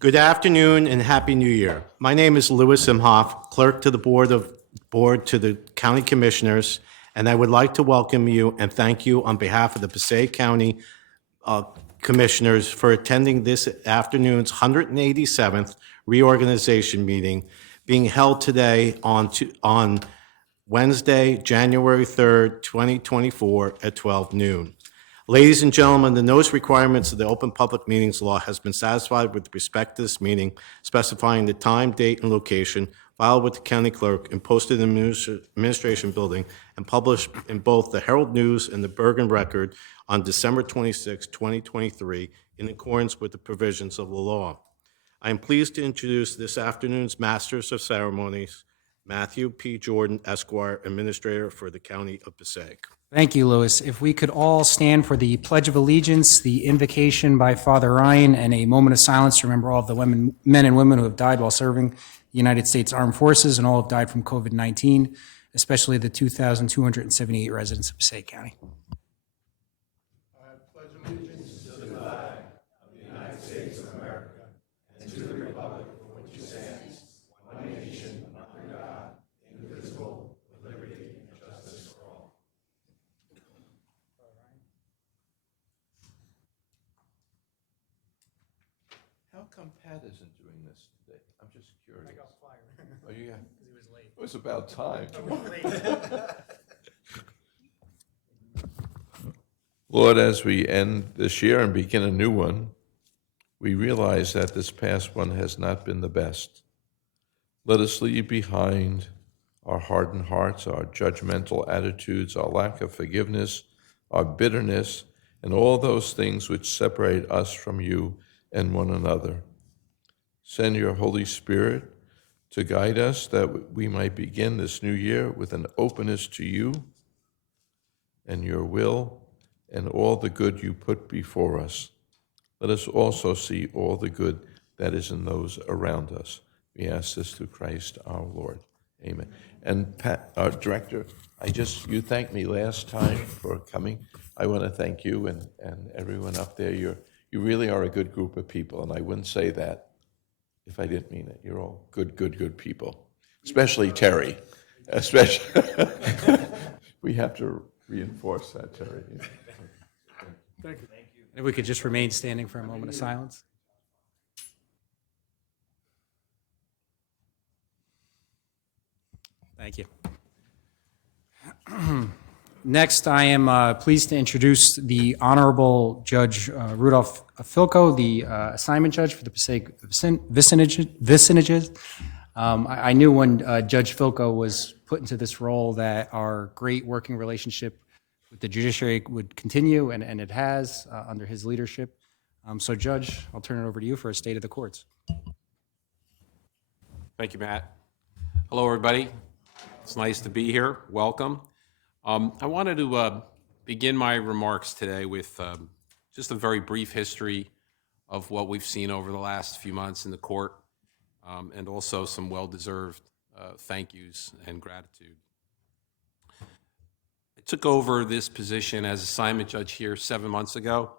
Good afternoon and Happy New Year. My name is Louis Imhoff, Clerk to the Board to the County Commissioners, and I would like to welcome you and thank you on behalf of the Passaic County Commissioners for attending this afternoon's 187th reorganization meeting being held today on Wednesday, January 3rd, 2024 at 12 noon. Ladies and gentlemen, the notice requirements of the Open Public Meetings Law has been satisfied with respect to this meeting, specifying the time, date, and location, filed with the county clerk and posted in the administration building and published in both the Herald News and the Bergen Record on December 26, 2023, in accordance with the provisions of the law. I am pleased to introduce this afternoon's Masters of Ceremonies, Matthew P. Jordan, Esquire, Administrator for the County of Passaic. Thank you, Louis. If we could all stand for the Pledge of Allegiance, the invocation by Father Ryan, and a moment of silence to remember all of the men and women who have died while serving the United States Armed Forces and all have died from COVID-19, especially the 2,278 residents of Passaic County. How come Pat isn't doing this today? I'm just curious. I got fired. Oh, yeah? Because he was late. It was about time. Lord, as we end this year and begin a new one, we realize that this past one has not been the best. Let us leave behind our hardened hearts, our judgmental attitudes, our lack of forgiveness, our bitterness, and all those things which separate us from you and one another. Send your Holy Spirit to guide us that we might begin this new year with an openness to you and your will and all the good you put before us. Let us also see all the good that is in those around us. We ask this through Christ our Lord. Amen. And Pat, our director, you thanked me last time for coming. I want to thank you and everyone up there. You really are a good group of people, and I wouldn't say that if I didn't mean it. You're all good people, especially Terry. Especially, we have to reinforce that, Terry. Thank you. If we could just remain standing for a moment of silence. Thank you. Next, I am pleased to introduce the Honorable Judge Rudolph Filko, the assignment judge for the Passaic vicinages. I knew when Judge Filko was put into this role that our great working relationship with the judiciary would continue, and it has under his leadership. So, Judge, I'll turn it over to you for a state of the courts. Thank you, Matt. Hello, everybody. It's nice to be here. Welcome. I wanted to begin my remarks today with just a very brief history of what we've seen over the last few months in the court, and also some well-deserved thank yous and gratitude. I took over this position as assignment judge here 7 months ago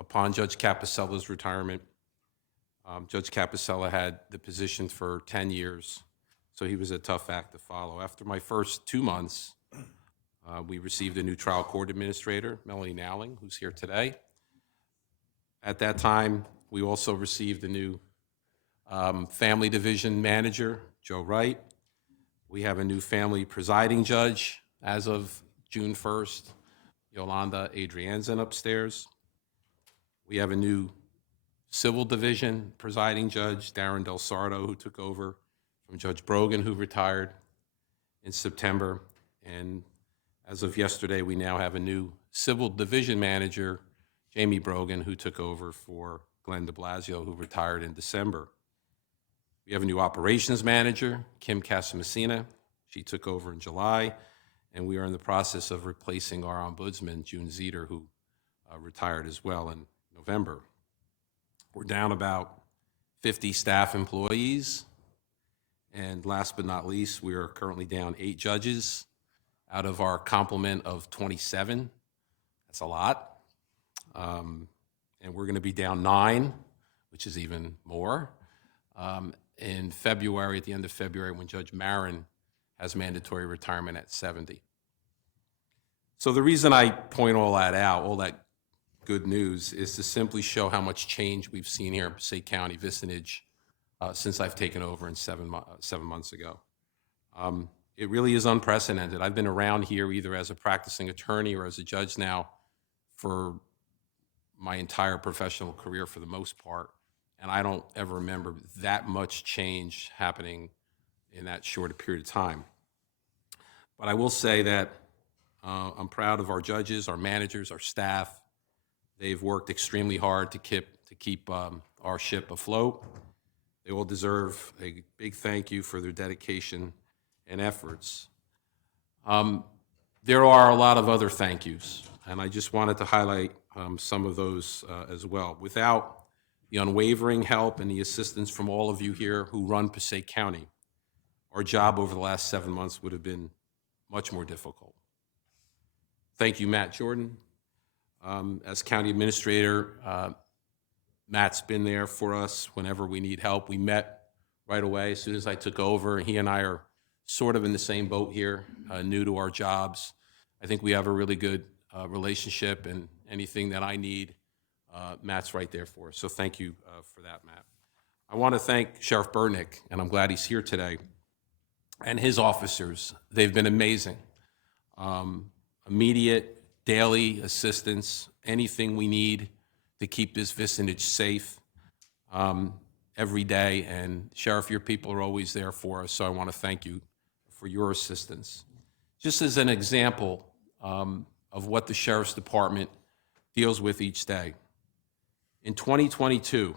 upon Judge Caposella's retirement. Judge Caposella had the position for 10 years, so he was a tough act to follow. After my first 2 months, we received a new trial court administrator, Melanie Nowling, who's here today. At that time, we also received a new family division manager, Joe Wright. We have a new family presiding judge as of June 1st, Yolanda Adrianzen upstairs. We have a new civil division presiding judge, Darren Del Sardo, who took over from Judge Brogan, who retired in September. And as of yesterday, we now have a new civil division manager, Jamie Brogan, who took over for Glenn de Blasio, who retired in December. We have a new operations manager, Kim Casamessina. She took over in July, and we are in the process of replacing our ombudsman, June Zeter, who retired as well in November. We're down about 50 staff employees, and last but not least, we are currently down 8 judges out of our complement of 27. That's a lot. And we're going to be down 9 which is even more. In February, at the end of February, when Judge Marin has mandatory retirement at 70. So the reason I point all that out, all that good news, is to simply show how much change we've seen here in Passaic County vicinage since I've taken over in 7 months ago. It really is unprecedented. I've been around here either as a practicing attorney or as a judge now for my entire professional career for the most part, and I don't ever remember that much change happening in that short a period of time. But I will say that I'm proud of our judges, our managers, our staff. They've worked extremely hard to keep our ship afloat. They all deserve a big thank you for their dedication and efforts. There are a lot of other thank yous, and I just wanted to highlight some of those as well. Without the unwavering help and the assistance from all of you here who run Passaic County, our job over the last 7 months would have been much more difficult. Thank you, Matt Jordan. As county administrator, Matt's been there for us whenever we need help. We met right away as soon as I took over. He and I are sort of in the same boat here, new to our jobs. I think we have a really good relationship, and anything that I need, Matt's right there for us. So thank you for that, Matt. I want to thank Sheriff Burnick, and I'm glad he's here today, and his officers. They've been amazing. Immediate, daily assistance, anything we need to keep this vicinage safe every day. And Sheriff, your people are always there for us, so I want to thank you for your assistance. Just as an example of what the Sheriff's Department deals with each day. In 2022,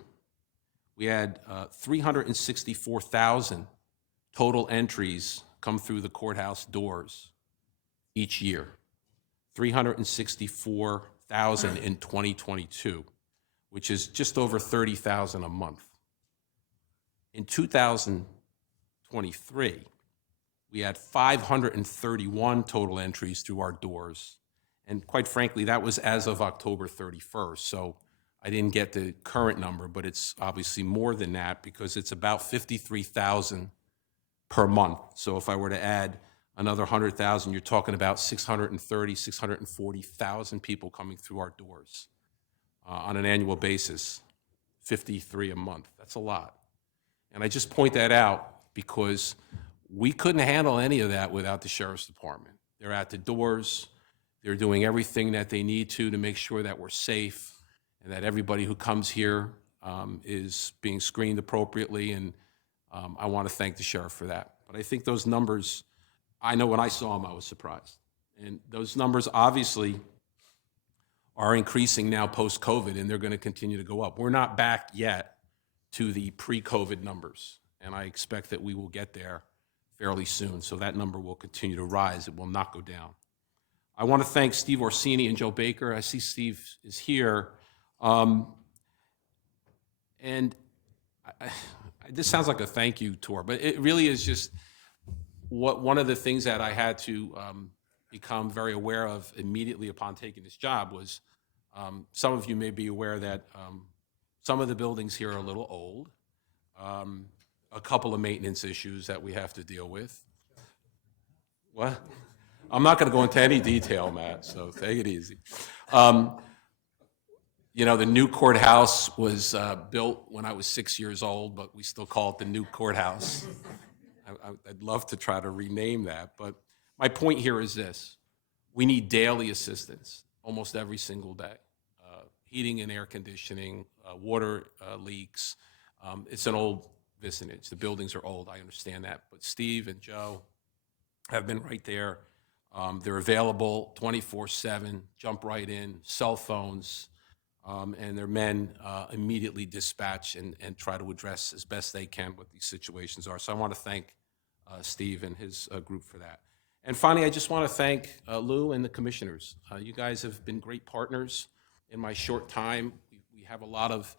we had 364,000 total entries come through the courthouse doors each year. 364,000 in 2022, which is just over 30,000 a month. In 2023, we had 531 total entries through our doors. And quite frankly, that was as of October 31st. So I didn't get the current number, but it's obviously more than that because it's about 53,000 per month. So if I were to add another 100,000, you're talking about 630, 640,000 people coming through our doors on an annual basis, 53 a month. That's a lot. And I just point that out because we couldn't handle any of that without the Sheriff's Department. They're at the doors. They're doing everything that they need to make sure that we're safe and that everybody who comes here is being screened appropriately. And I want to thank the Sheriff for that. But I think those numbers, I know when I saw them, I was surprised. And those numbers obviously are increasing now post-COVID, and they're going to continue to go up. We're not back yet to the pre-COVID numbers, and I expect that we will get there fairly soon. So that number will continue to rise. It will not go down. I want to thank Steve Orsini and Joe Baker. I see Steve is here. This sounds like a thank you tour, but it really is just one of the things that I had to become very aware of immediately upon taking this job was some of you may be aware that some of the buildings here are a little old, a couple of maintenance issues that we have to deal with. What? I'm not going to go into any detail, Matt, so take it easy. You know, the new courthouse was built when I was 6 years old, but we still call it the new courthouse. I'd love to try to rename that, but my point here is this. We need daily assistance almost every single day. Heating and air conditioning, water leaks. It's an old vicinage. The buildings are old, I understand that, but Steve and Joe have been right there. They're available 24/7, jump right in, cell phones, and their men immediately dispatch and try to address as best they can what these situations are. So I want to thank Steve and his group for that. And finally, I just want to thank Lou and the commissioners. You guys have been great partners in my short time. We have a lot of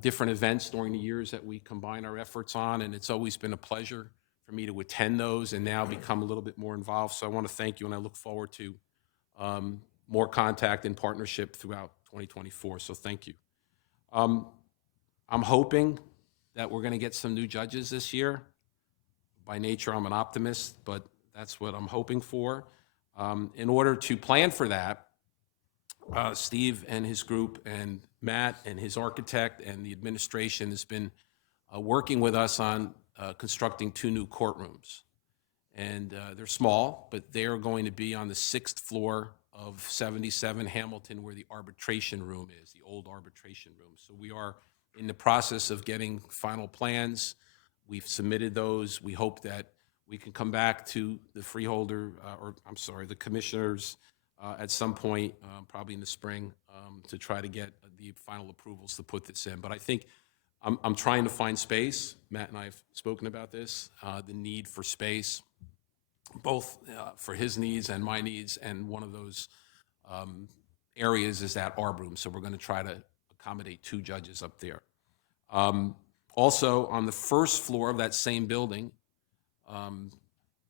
different events during the years that we combine our efforts on, and it's always been a pleasure for me to attend those and now become a little bit more involved. So I want to thank you, and I look forward to more contact and partnership throughout 2024, so thank you. I'm hoping that we're going to get some new judges this year. By nature, I'm an optimist, but that's what I'm hoping for. In order to plan for that, Steve and his group and Matt and his architect and the administration has been working with us on constructing 2 new courtrooms. And they're small, but they are going to be on the 6th floor of 77 Hamilton, where the arbitration room is, the old arbitration room. So we are in the process of getting final plans. We've submitted those. We hope that we can come back to the freeholder, the commissioners at some point, probably in the spring, to try to get the final approvals to put this in. But I think I'm trying to find space. Matt and I have spoken about this, the need for space, both for his needs and my needs, and one of those areas is that ARB room. So we're going to try to accommodate 2 judges up there. Also, on the 1st floor of that same building,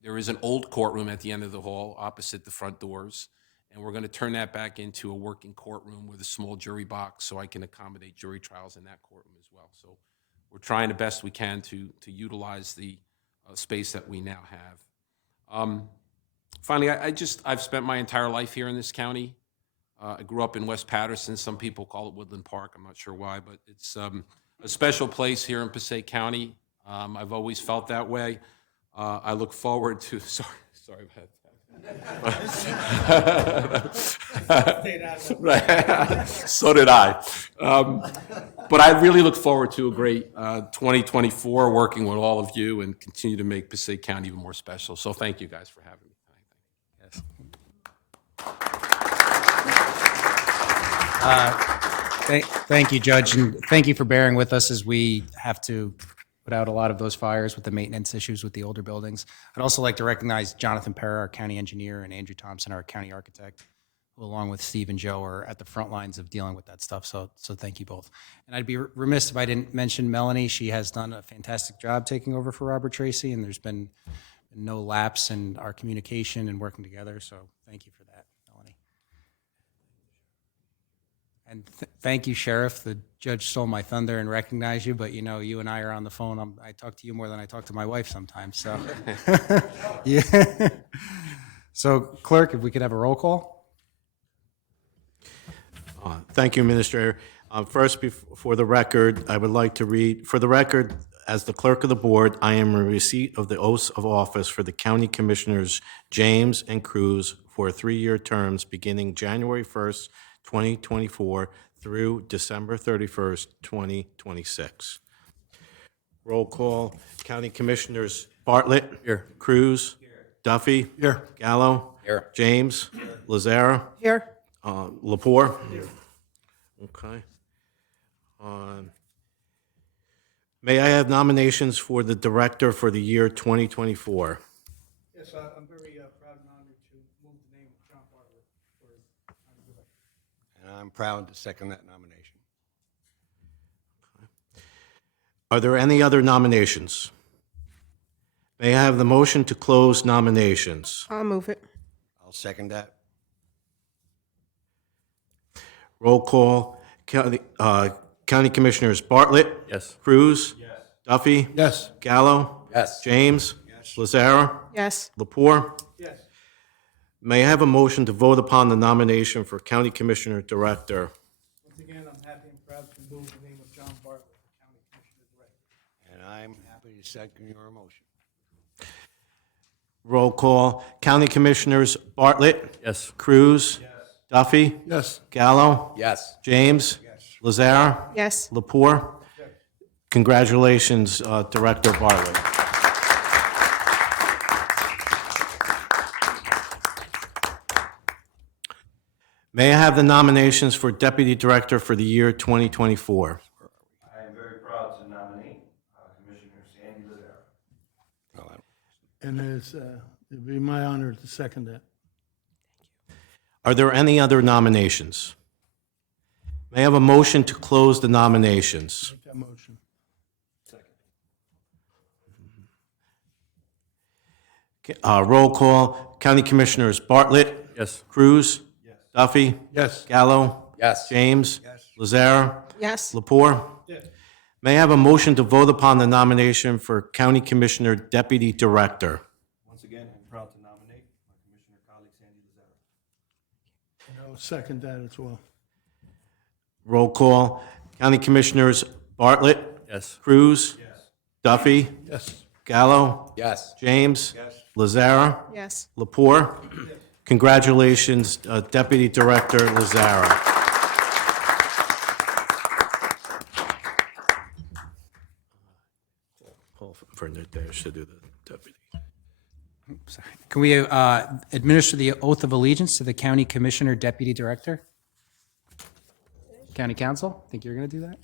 there is an old courtroom at the end of the hall opposite the front doors, and we're going to turn that back into a working courtroom with a small jury box so I can accommodate jury trials in that courtroom as well. So we're trying the best we can to utilize the space that we now have. Finally, I've spent my entire life here in this county. I grew up in West Paterson. Some people call it Woodland Park. I'm not sure why, but it's a special place here in Passaic County. I've always felt that way. I look forward to, sorry about that. So did I. But I really look forward to a great 2024 working with all of you and continue to make Passaic County even more special. So thank you guys for having me tonight. Thank you, Judge, and thank you for bearing with us as we have to put out a lot of those fires with the maintenance issues with the older buildings. I'd also like to recognize Jonathan Perra, our county engineer, and Andrew Thompson, our county architect, who along with Steve and Joe are at the front lines of dealing with that stuff. So thank you both. And I'd be remiss if I didn't mention Melanie. She has done a fantastic job taking over for Robert Tracy, and there's been no lapse in our communication and working together. So thank you for that, Melanie. And thank you, Sheriff. The judge stole my thunder and recognized you, but you and I are on the phone. I talk to you more than I talk to my wife sometimes. So, yeah. So, Clerk, if we could have a roll call. Thank you, Administrator. First, for the record, I would like to read, for the record, as the Clerk of the Board, I am in receipt of the oaths of office for the County Commissioners James and Cruz for 3-year terms beginning January 1st, 2024 through December 31st, 2026. Roll call. County Commissioners Bartlett. Here. Cruz. Here. Duffy. Here. Gallo. Here. James. Here. Lazara. Here. Lepore. Here. Okay. May I have nominations for the Director for the year 2024? Yes, I'm very proud and honored to move the name of John Bartlett for County Director. And I'm proud to second that nomination. Are there any other nominations? May I have the motion to close nominations? I'll move it. I'll second that. Roll call. County Commissioners Bartlett. Yes. Cruz. Yes. Duffy. Yes. Gallo. Yes. James. Yes. Lazara. Yes. Lepore. Yes. May I have a motion to vote upon the nomination for County Commissioner Director? Once again, I'm happy and proud to move the name of John Bartlett for County Commissioner Director. And I'm happy to second your motion. Roll call. County Commissioners Bartlett. Yes. Cruz. Yes. Duffy. Yes. Gallo. Yes. James. Yes. Lazara. Yes. Lepore. Yes. Congratulations, Director Bartlett. May I have the nominations for Deputy Director for the year 2024? I am very proud to nominate Commissioner Sandy Lazara. And it'd be my honor to second that. Are there any other nominations? May I have a motion to close the nominations? Make that motion. Roll call. County Commissioners Bartlett. Yes. Cruz. Yes. Duffy. Yes. Gallo. Yes. James. Yes. Lazara. Yes. Lepore. Yes. May I have a motion to vote upon the nomination for County Commissioner Deputy Director? Once again, I'm proud to nominate my Commissioner colleague Sandy Lazara. And I'll second that as well. Roll call. County Commissioners Bartlett. Yes. Cruz. Yes. Duffy. Yes. Gallo. Yes. James. Yes. Lazara. Yes. Lepore. Congratulations, Deputy Director Lazara. Paul Fernandez should do the deputy. Sorry. Can we administer the oath of allegiance to the County Commissioner Deputy Director? County Council, think you're going to do that?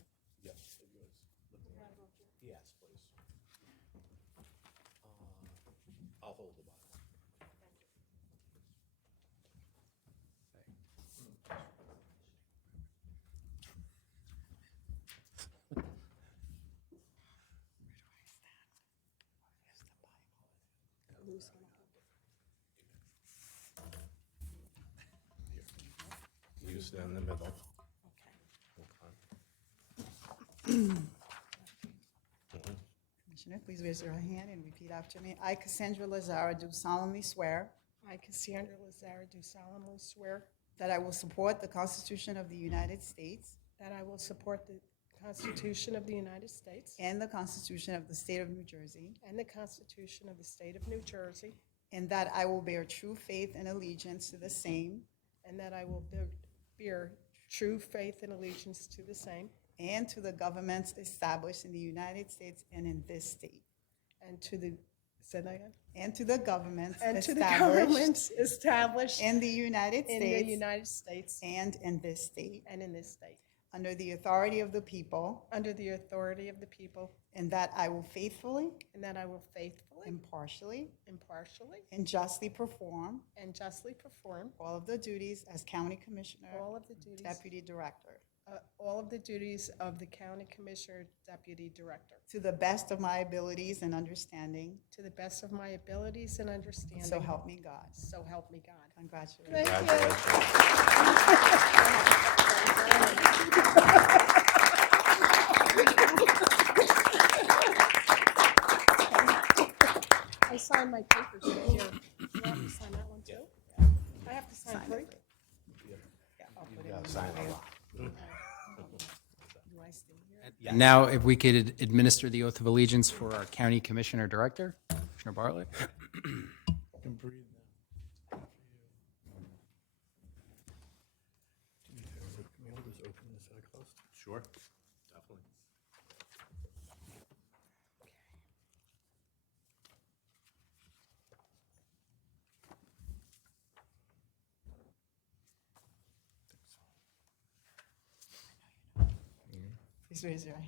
You stand in the middle. Commissioner, please raise your hand and repeat after me. I, Cassandra Lazara, do solemnly swear I, Cassandra Lazara, do solemnly swear that I will support the Constitution of the United States that I will support the Constitution of the United States and the Constitution of the State of New Jersey, and the Constitution of the State of New Jersey, and that I will bear true faith and allegiance to the same and that I will bear true faith and allegiance to the same and to the governments established in the United States and in this state, and to the, say that again? and to the governments And to the established governments established in the United in the States United States and in this state, and in this state, under the authority of the people, under the authority of the people, and that I will faithfully, and that I will faithfully, impartially, impartially, and justly perform and justly perform all of the duties as County Commissioner, all of the duties, Deputy Director, all of the duties of the County Commissioner Deputy Director, to the best of my abilities and understanding, to the best of my abilities and understanding. so help me God. So help me God. Congratulations. Thank you. I signed my papers right here. You have to sign that one too? I have to sign three? Do I stay here? Now, if we could administer the oath of allegiance for our County Commissioner Director, Commissioner Bartlett. Can breathe now. Can we all just open this out close? Sure, definitely. Please raise your hand.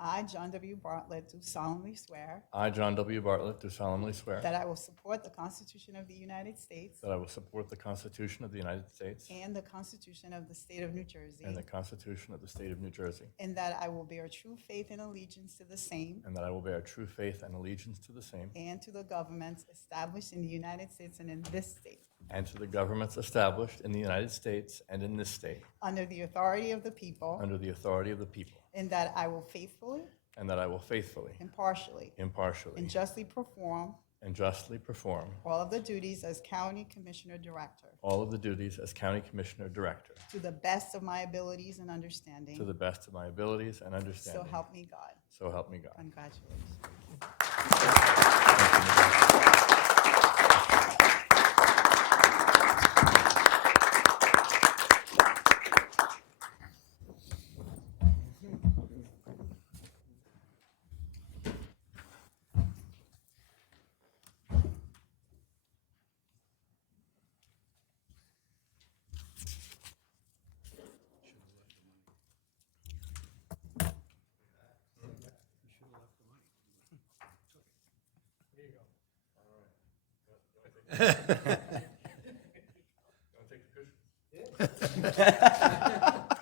I, John W. Bartlett, do solemnly swear I, John W. Bartlett, do solemnly swear that I will support the Constitution of the United States that I will support the Constitution of the United States and the Constitution of the State of New Jersey, and the Constitution of the State of New Jersey, and that I will bear true faith and allegiance to the same and that I will bear true faith and allegiance to the same and to the governments established in the United States and in this state, and to the governments established in the United States and in this state, under the authority of the people, under the authority of the people, and that I will faithfully, and that I will faithfully, impartially, impartially, and justly perform and justly perform all of the duties as County Commissioner Director, all of the duties as County Commissioner Director, to the best of my abilities and understanding, to the best of my abilities and so understanding. help me God. So help me God. Congratulations.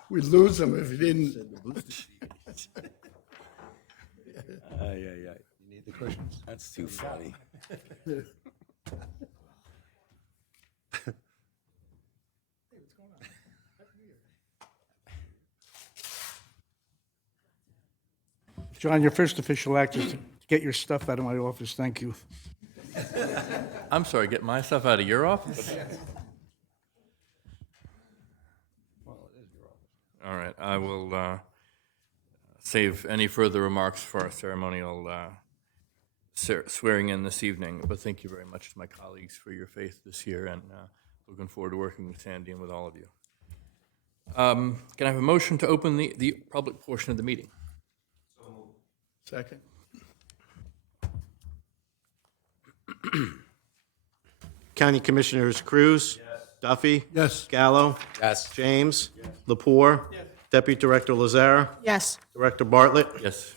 We'd lose him if he didn't. You need the cushions. That's too funny. John, your first official act is to get your stuff out of my office. Thank you. I'm sorry, get my stuff out of your office? All right, I will save any further remarks for our ceremonial swearing in this evening, but thank you very much to my colleagues for your faith this year, and looking forward to working with Sandy and with all of you. Can I have a motion to open the public portion of the meeting? Second. County Commissioners Cruz. Duffy. Yes. Gallo. Yes. James. Lepore. Deputy Director Lazara. Yes. Director Bartlett. Yes.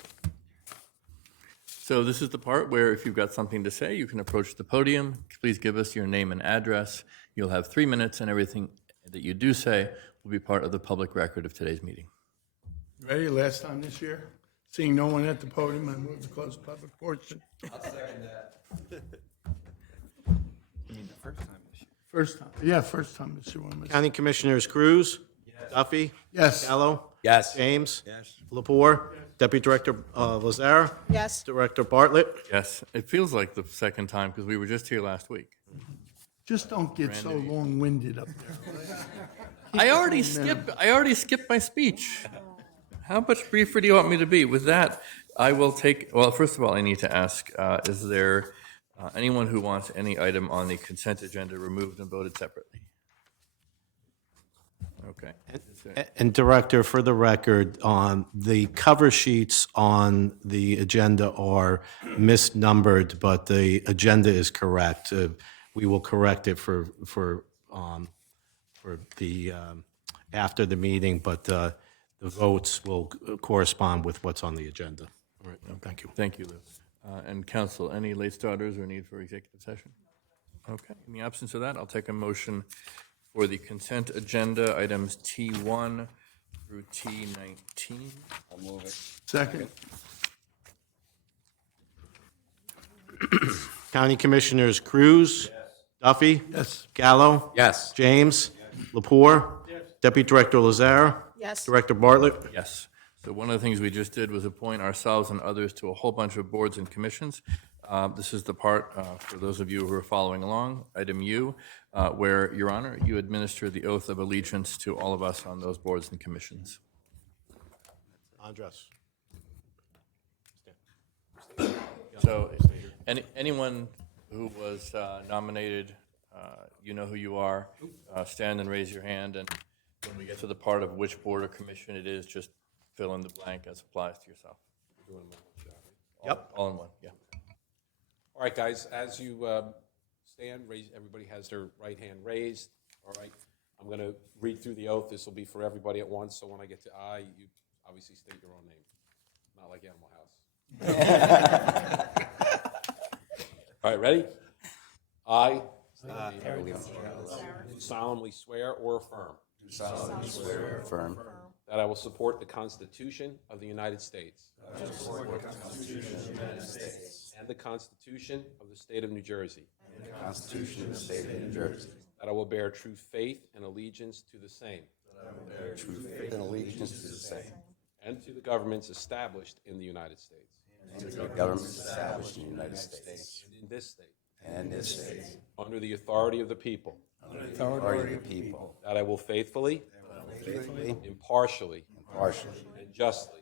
So this is the part where if you've got something to say, you can approach the podium. Please give us your name and address. You'll have 3 minutes, and everything that you do say will be part of the public record of today's meeting. Ready? Last time this year? Seeing no one at the podium, I move to close the public portion. I'll second that. First time. Yeah, first time this year. County Commissioners Cruz. Duffy. Yes. Gallo. Yes. James. Lepore. Deputy Director Lazara. Yes. Director Bartlett. Yes, it feels like the second time because we were just here last week. Just don't get so long-winded up there. I already skipped my speech. How much briefer do you want me to be? With that, I will take, well, first of all, I need to ask, is there anyone who wants any item on the consent agenda removed and voted separately? Okay. And Director, for the record, the cover sheets on the agenda are misnumbered, but the agenda is correct. We will correct it for the, after the meeting, but the votes will correspond with what's on the agenda. All right, thank you. Thank you, Lou. And council, any late starters or need for executive session? Okay, in the absence of that, I'll take a motion for the consent agenda, items T1 through T19. I'll move it. Second. County Commissioners Cruz. Duffy. Yes. Gallo. Yes. James. Lepore. Deputy Director Lazara. Yes. Director Bartlett. Yes. So one of the things we just did was appoint ourselves and others to a whole bunch of boards and commissions. This is the part, for those of you who are following along, item U, where, Your Honor, you administer the oath of allegiance to all of us on those boards and commissions. Andres. So anyone who was nominated, you know who you are. Stand and raise your hand, and when we get to the part of which board or commission it is, just fill in the blank as applies to yourself. Yep. All in one, yeah. All right, guys, as you stand, everybody has their right hand raised. All right, I'm going to read through the oath. This will be for everybody at once, so when I get to I, you obviously state your own name, not like Animal House. All right, ready? I solemnly swear or affirm Affirm. that I will support the Constitution of the United States and the Constitution of the State of New Jersey, Constitution of the State of New Jersey. that I will bear true faith and allegiance to the same True faith and allegiance to the same. and to the governments established in the United States And to the governments established in the United States and in this state, and this state. under the authority of the people, Authority of the people. that I will faithfully, Faithfully, impartially, impartially, and justly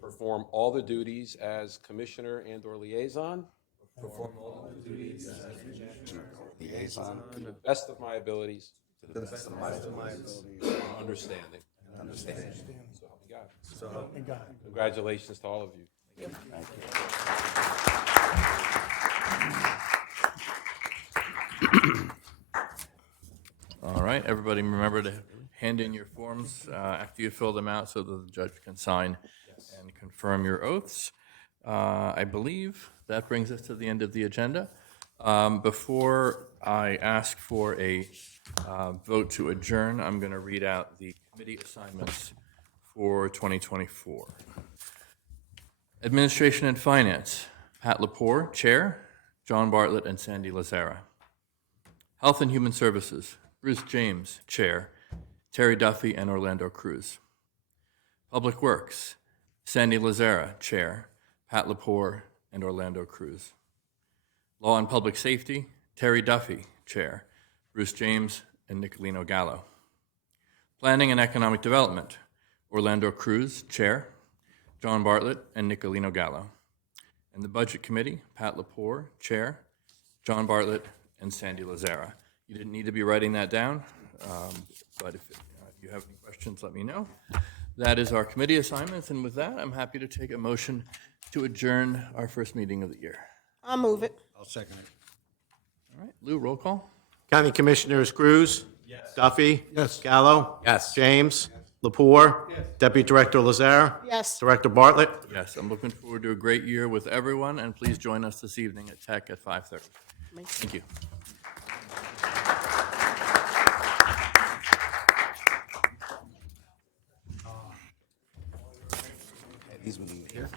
perform all the duties as commissioner and/or liaison liaison to the best of my abilities to the best of my abilities and understanding. and understanding. So help me God. Thank God. Congratulations to all of you. Thank you. All right, everybody remember to hand in your forms after you fill them out so that the judge can sign and confirm your oaths. I believe that brings us to the end of the agenda. Before I ask for a vote to adjourn, I'm going to read out the committee assignments for 2024. Administration and Finance, Pat Lepore, Chair, John Bartlett and Sandy Lazara. Health and Human Services, Bruce James, Chair, Terry Duffy and Orlando Cruz. Public Works, Sandy Lazara, Chair, Pat Lepore, and Orlando Cruz. Law and Public Safety, Terry Duffy, Chair, Bruce James, and Nicolino Gallo. Planning and Economic Development, Orlando Cruz, Chair, John Bartlett, and Nicolino Gallo. And the Budget Committee, Pat Lepore, Chair, John Bartlett, and Sandy Lazara. You didn't need to be writing that down, but if you have any questions, let me know. That is our committee assignments, and with that, I'm happy to take a motion to adjourn our first meeting of the year. I'll move it. I'll second it. All right, Lou, roll call. County Commissioners Cruz. Yes. Duffy. Yes. Gallo. Yes. James. Lepore. Deputy Director Lazare. Yes. Director Bartlett. Yes, I'm looking forward to a great year with everyone, and please join us this evening at Tech at 5:30. Thank you. These we leave here.